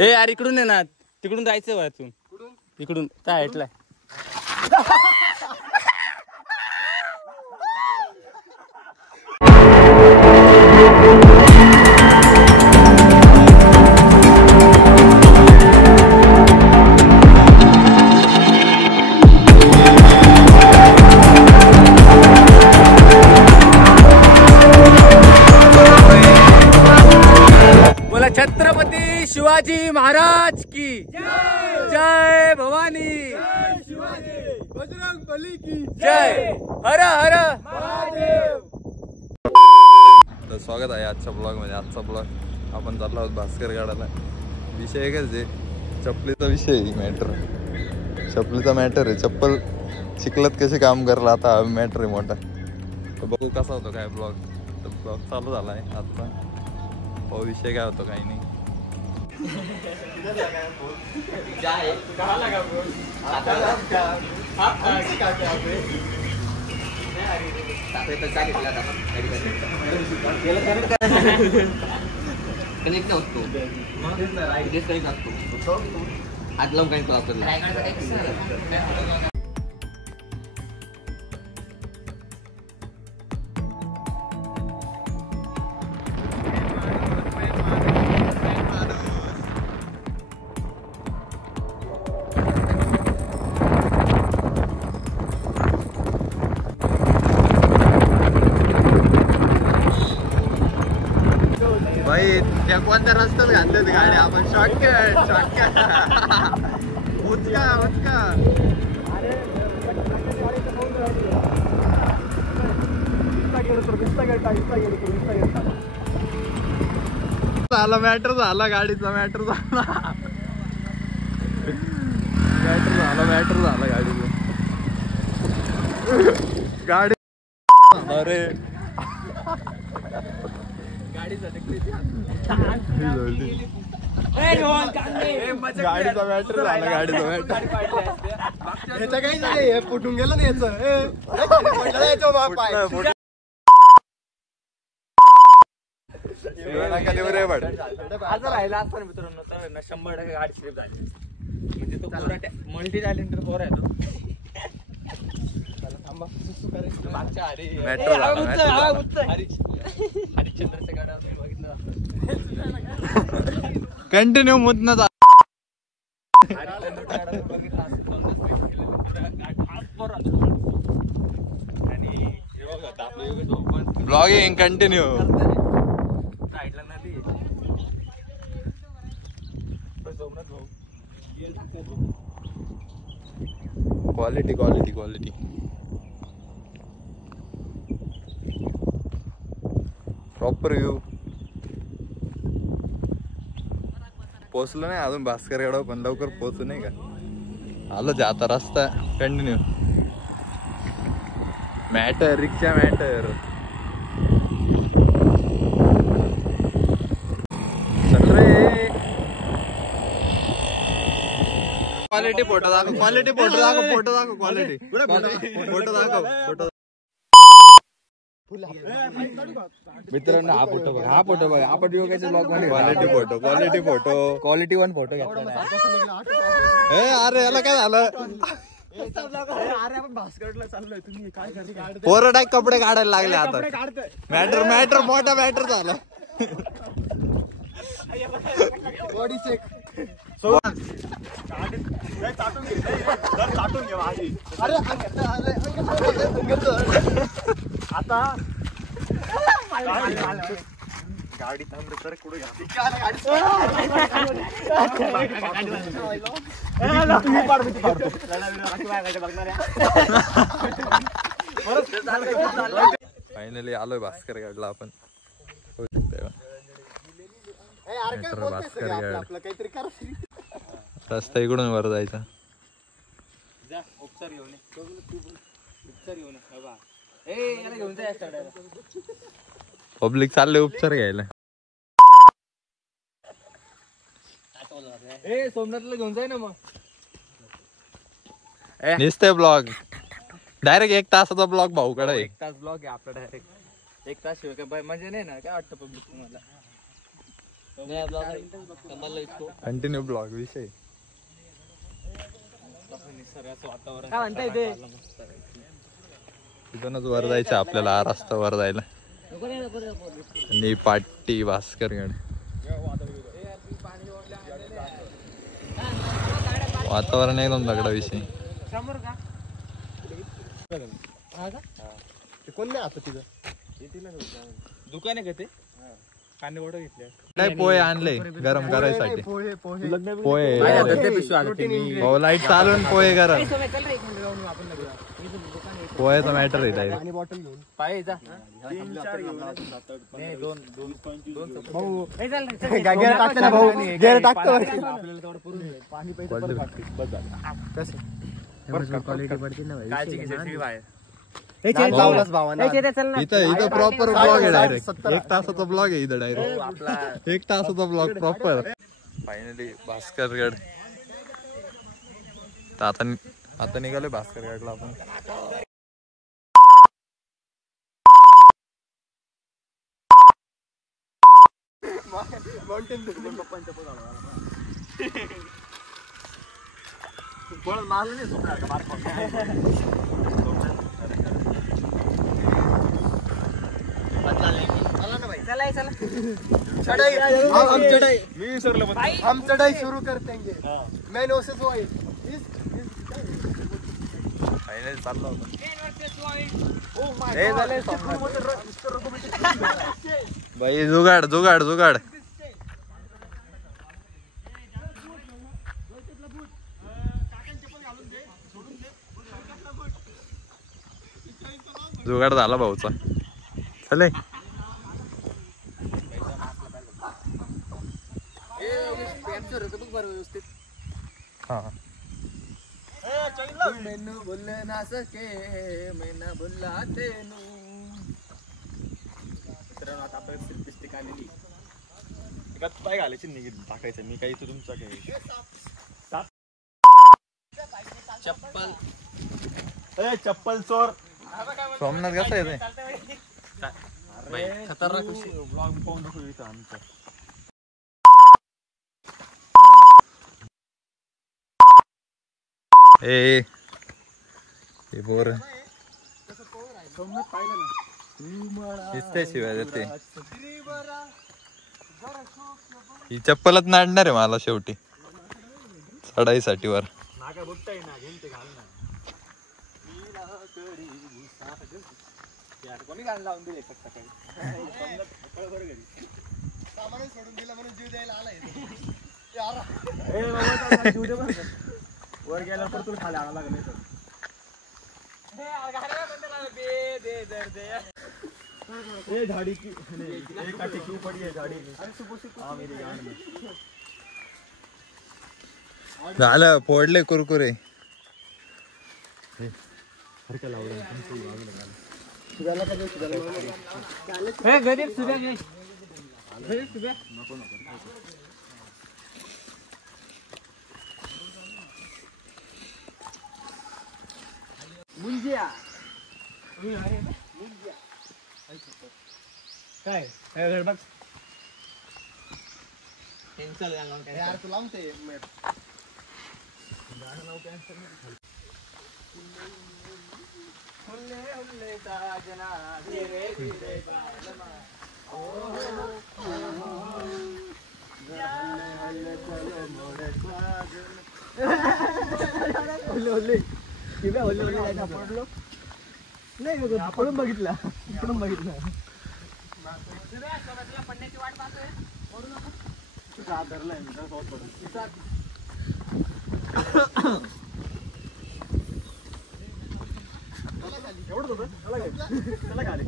ए यार इकडून आहे ना, तिकडून जायचं वाचून, इकडून काय ऐकलाय. छत्रपती शिवाजी महाराज की जय. भवानी बजरंग बली की जय. हर हर महादेव. तर स्वागत आहे आजच्या ब्लॉग मध्ये. आजचा ब्लॉग आपण चाललो आहोत भास्कर गडाला. विषय एकच आहे, चपलीचा विषय. मॅटर चपलीचा मॅटर आहे. चप्पल चिखलात कसे काम करला आता मॅटर आहे मोठा. तर बघू कसा होतो काय ब्लॉग. तर ब्लॉग चालू झाला आहे आजचा. हो विषय काय होतो काही नाही. कनेक्ट नव्हतो आज लावून काही भाई त्या कोणत्या रस्त्यात घातले होते गाडी आपण. शॉर्टकट शॉर्टकट उचका उचका. झाला मॅटर झाला गाडीचा. मॅटर झाला मॅटर झाला गाडीचा. गाडी अरे गाडीचा मॅटर झाला. गाडीचा मॅटर काही झालं फुटून गेलं ना याचं. असं राहिला असतं मित्रांनो तर 100% गाडी स्लिप झाली. म्हणजे तो मल्टी टॅलेंटेड पोर आहे तो. हरिश्चंद्रच्या गाड्या बघितलं कंटिन्यू मुदन ब्लॉगिंग कंटिन्यू. साईडला नदी quality quality quality. Proper view. पोचलो नाही अजून भास्कर गडावर, पण लवकर पोचू नाही का. आलो जाता रस्ता कंटिन्यू. मॅटर रिक्षा मॅटर. क्वालिटी फोटो दाखव. क्वालिटी फोटो दाखव. फोटो दाखव. क्वालिटी फोटो दाखव. फोटो मित्रांनो हा फोटो बघा. हा फोटो बघा. आपण योगाच्या ब्लॉग मध्ये quality photo. Quality photo. Quality 1 photo घेतला. अरे याला काय झालं. आपण भास्करला चाललोय. तुम्ही काय करता. पोरं टाक कपडे काढायला लागले आता. मॅटर मॅटर मोठा मॅटर झाला. Body check. आता गाडी थांबली तर कुठे फायनली आलोय भास्कर गडला आपण. भास्कर गड रस्ता इकडून वर जायचा. पब्लिक चालले उपचार घ्यायला. सोमनाथला घेऊन जाय ना मग. निसते ब्लॉग डायरेक्ट 1 तासाचा ब्लॉग भाऊकडे. 1 तास ब्लॉग आहे आपला डायरेक्ट. 1 तास शिवाय काय म्हणजे नाही ना. काय वाटतं पब्लिक तुम्हाला. कंटिन्यू ब्लॉग विषय काय म्हणताय ते तिथूनच वर जायचं आपल्याला हा रस्ता वर जायला आणि पाटी भास्करगड वातावरण एकदम दगडा विषय समोर का कोण नाही आता तिथं दुकान आहे का ते कांदे बोट घेतले काय पोहे आणले गरम करायसाठी पोहे हो लाईट चालून पोहे गरम पोहेचा मॅटर आहे direct. आणि बॉटल घेऊन पाय जा इथं प्रॉपर ब्लॉग आहे डायरेक्ट 1 तासाचा ब्लॉग आहे इथं डायरेक्ट 1 तासाचा ब्लॉग प्रॉपर फायनली भास्करगड तर आता निघालोय भास्करगडला आपण हम चढ़ाई शुरू करते हैं मैंने उसे फायनली चाललो होतो भाई जुगाड जुगाड जुगाड जुगाड झाला भाऊचा चले हा मैनू बोल ना सके मैना बोलला तेनू मित्रांनो आता आपण लिपस्टिक आलेली पाय घालायची निघित टाकायचं मी काही तू तुमचा काही चप्पल चोर सोमनाथ कसं आहे ते खतरनाक ब्लॉग पाहून नको इथं आमचं ए बोर दिसतंय शिवाय देते ही चप्पलच नाडणार आहे मला शेवटी चढाईसाठी वर कोणी गाणं लावून दिले सकाळी सामान सोडून दिला म्हणून जीव द्यायला आलाय वर गेला तर तुला खाली आणावं लागलं झाडी की काटे क्यों पड़ी है झाड़ी झालं फोडले कुरकुरे गरीब सुद्धा घे गरीब सुद्धा मुंजिया काय बघ कॅन्सल यार तू लावते नाही पडून बघितला पडण्याची वाट पाहतोय एवढं होतं त्याला काय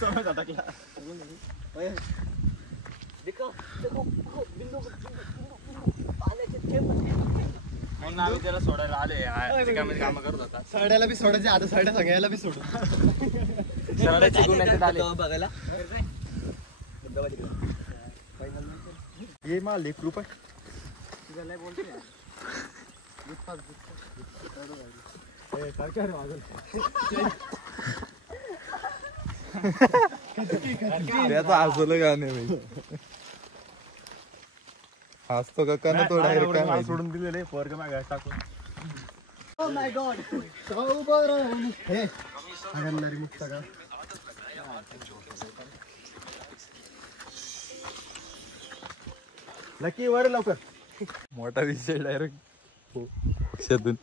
समज अटकला सोडायला आले काम करत होता सड्याला बी सोडायचे आता सड्या सगळ्याला बी सोडू बघायला ये माल 1 रुपये त्याचा हसलं गाणे भाई हसतो का ना तो डायरेक्ट काय माहिती. सोडून दिलेले पोरग मागे टाकून. Oh my god. सावधान. हे हरणारी मुक्त का? लकी वर लवकर. मोठा विषय डायरेक्ट पक्षातून.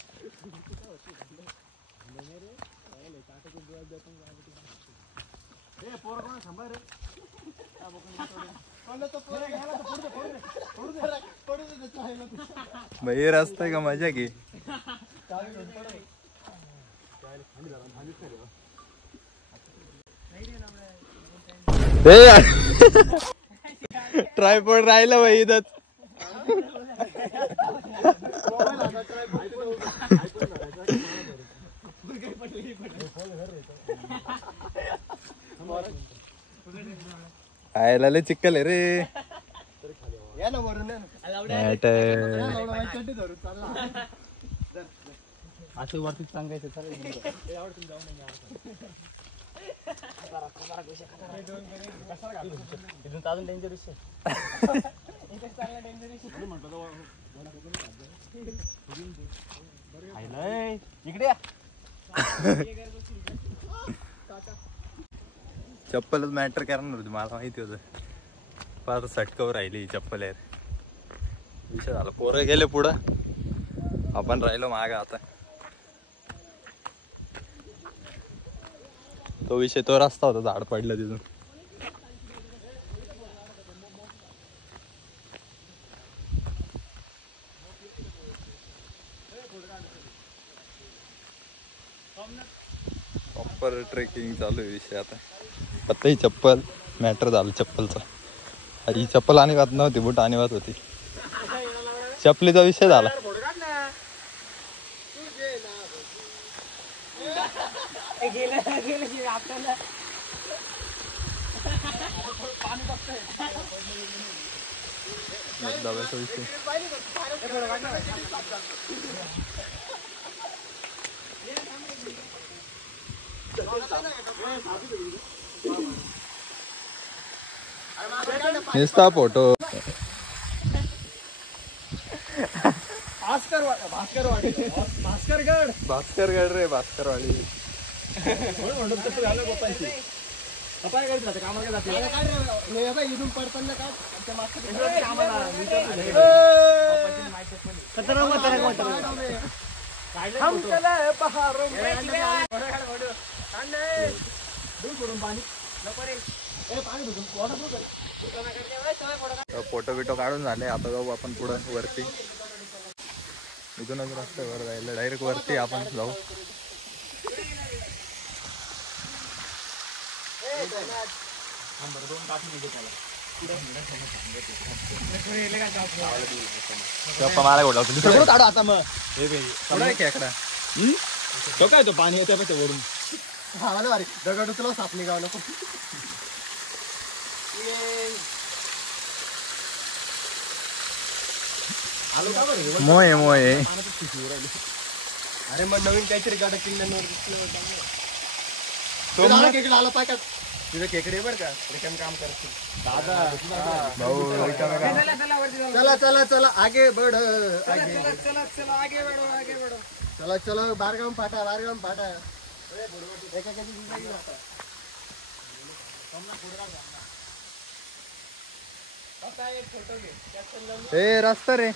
भाई रस्ता का मजा की ट्रायपॉड राहिला भाई इथंच. आयला लय चिक्कल आहे रे. या ना वरून या ना. धरून चालला. असं वरती सांगायचं चालेल. अजून डेंजरस इकडे चप्पलच मॅटर करणार होती मला माहिती होतं. फार सटकावर राहिली ही चप्पल यार. विषय झाला पोरं गेले पुढं आपण राहिलो माग. आता तो विषय तो रस्ता होता झाड पडलं तिथून. प्रॉपर ट्रेकिंग चालू आहे विषय. आता ही चप्पल मॅटर झालं चप्पलचा. अरे ही चप्पल आणि वात नव्हती बूट आणि वात होती. चपलीचा विषय झाला. दबाचा विषय. नुसता फोटो. भास्करगड रे भास्करवाडी. इथून पडताना का फोटो बिटो काढून झाले. आता जाऊ आपण पुढं वरती. इथूनच रस्ता वर जायला डायरेक्ट वरती आपण जाऊ. मला काढा आता मग. खेकडा तो काय तो पाणी येते वरून. हा मला भारी दगड तुला सापणी गाव नको. मोय मोय. अरे मग नवीन काहीतरी गाडा किल्ल्यांवर दिसलं आला पाय का तुझं खेकडे बर का रिकाम काम करतील. चला चला चला आगे बढ़ आगे बढ़ो. चला चलो बारगाम फाटा ए रस्ता रे.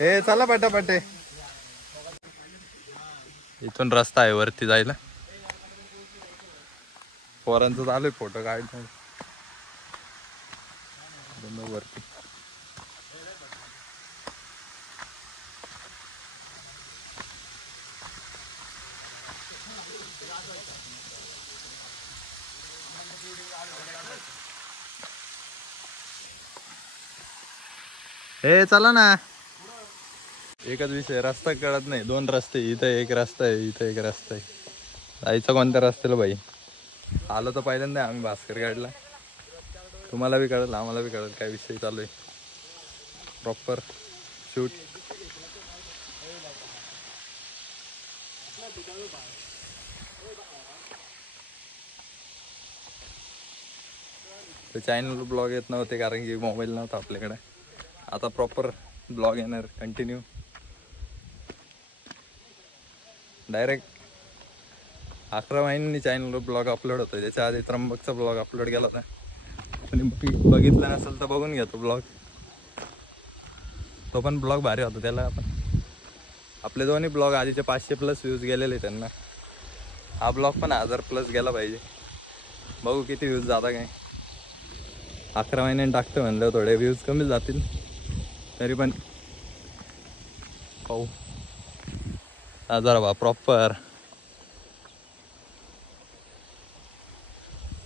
ए चला पटापटे. इथून रस्ता आहे वरती जायला. पोरांचं चालू आहे फोटो काढणं वरती. हे चला ना. एकच विषय रस्ता कळत नाही. दोन रस्ते. इथं एक रस्ता आहे इथं एक रस्ता आहे. जायचं कोणत्या रस्त्याला भाई. आलो तर पहिल्यांदा आम्ही भास्कर गाडला. तुम्हाला बी कळेल आम्हाला बी कळेल काय विषय चालू आहे. Proper shoot. चॅनल ब्लॉग येत नव्हते कारण की मोबाईल नव्हता आपल्याकडे. आता प्रॉपर ब्लॉग येणार कंटिन्यू. डायरेक्ट 11 महिन्यांनी चॅनलवर ब्लॉग अपलोड होतो. त्याच्या आधी त्र्यंबकचा ब्लॉग अपलोड केला होता. आणि बघितला नसेल तर बघून घ्या तो ब्लॉग. तो पण ब्लॉग भारी होता. त्याला आपण आपले दोन्ही ब्लॉग आधीचे 500+ व्ह्यूज गेलेले त्यांना. हा ब्लॉग पण 1000+ गेला पाहिजे. बघू किती व्ह्यूज जाता काय. 11 महिन्यांनी टाकतो म्हणलं थोडे व्ह्यूज कमी जातील तरी पण पाहू. जरा बा प्रॉपर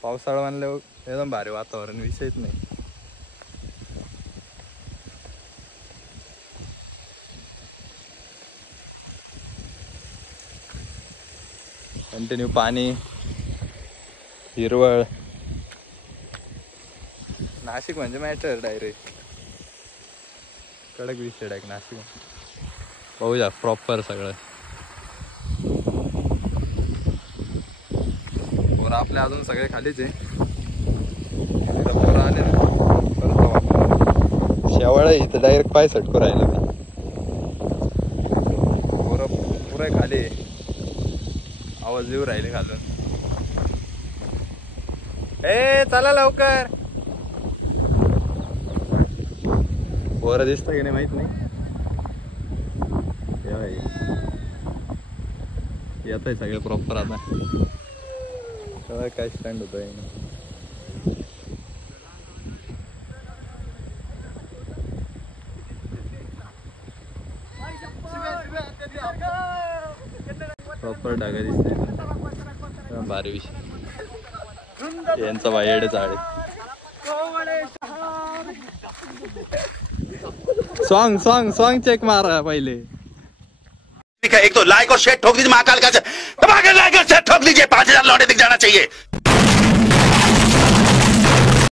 पावसाळा म्हणल्यावर एकदम भारी वातावरण विषयच नाही. कंटिन्यू पाणी हिरवळ. नाशिक म्हणजे मॅटर डायरेक्ट कडक विषय डायरेक्ट नाशिक. बघूया प्रॉपर सगळं. पोरं आपल्या अजून सगळे खालीच आहे. पोरं आले ना परत शेवाळ आहे इथं डायरेक्ट पाय सटकू राहिलं. पोरं पुरे खाली आवाज येऊ राहिले खालून. ए चला लवकर. पोरं दिसतं की नाही माहित नाही. येत आहे सगळे प्रॉपर. आता काय स्टँड होत आहे. प्रॉपर ढागा दिसते. भारी विषय यांचा बाहेर झाड. सॉन्ग सॉन्ग सॉन्ग चेक मारा पहिले. एक तो लाइक और शेयर ठोक दीजिए महाकाल का दबा के लाइक और शेयर ठोक दीजिए 5000 लौटे दिख जाना चाहिए.